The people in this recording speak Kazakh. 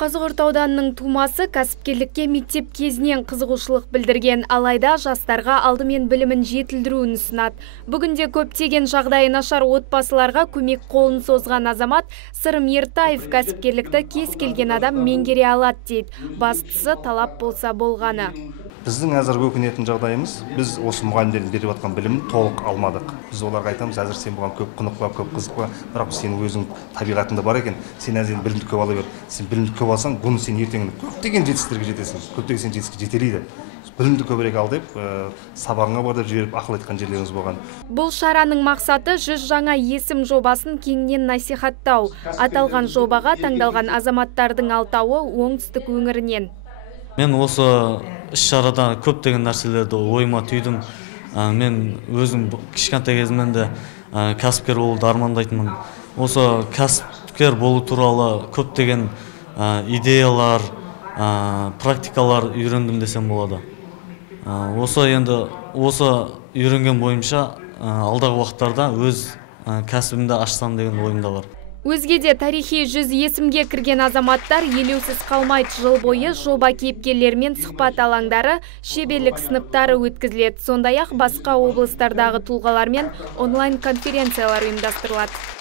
Қазығұрт ауданының тумасы кәсіпкерлікке мектеп кезінен қызығушылық білдірген, алайда жастарға алдымен білімін жетілдіруін ұсынады. Бүгінде көптеген жағдайы нашар отбасыларға көмек қолын созған азамат Сырым Ертаев кәсіпкерлікті кез келген адам меңгере алады дейді. Бастысы талап болса болғаны. Біздің әзір өкінетін жағдайымыз, біз осы мұғалімдердің беріп жатқан білімін толық алмадық. Біз оларға айтамыз, әзір сен бұған көп құнықпа, көп қызықпа, бірақ сенің өзің табиғатында бар екен, сен әзір білімді көп ала бер. Сен білімді көп алсаң, бұны сен ертең көптеген жетістіктерге жетесің, көптеген сен жетістікке жетелейді. Білімді көбірек ал деп, сабағыңа бар деп жіберіп ақыл айтқан жерлеріңіз болған. Бұл шараның мақсаты 100 жаңа есім жобасын кеңінен насихаттау. Аталған жобаға таңдалған азаматтардың 6-ы оңтүстік өңірінен. Мен осы іс-шарада көптеген нәрселерді ойыма түйдім. Мен өзім кішкентай кезімнен де кәсіпкер болуды армандайтынмын. Осы кәсіпкер болу туралы көптеген идеялар, практикалар үйрендім десем болады. Осы үйренген бойынша алдағы уақыттарда өз кәсібімді ашсам деген ойымда бар. Өзге де тарихи 100 есімге кірген азаматтар елеусіз қалмайды. Жыл бойы жоба кейіпкерлерімен сұхбат алаңдары, шеберлік сыныптары өткізіледі. Сондай-ақ басқа облыстардағы тұлғалармен онлайн конференциялар ұйымдастырылады.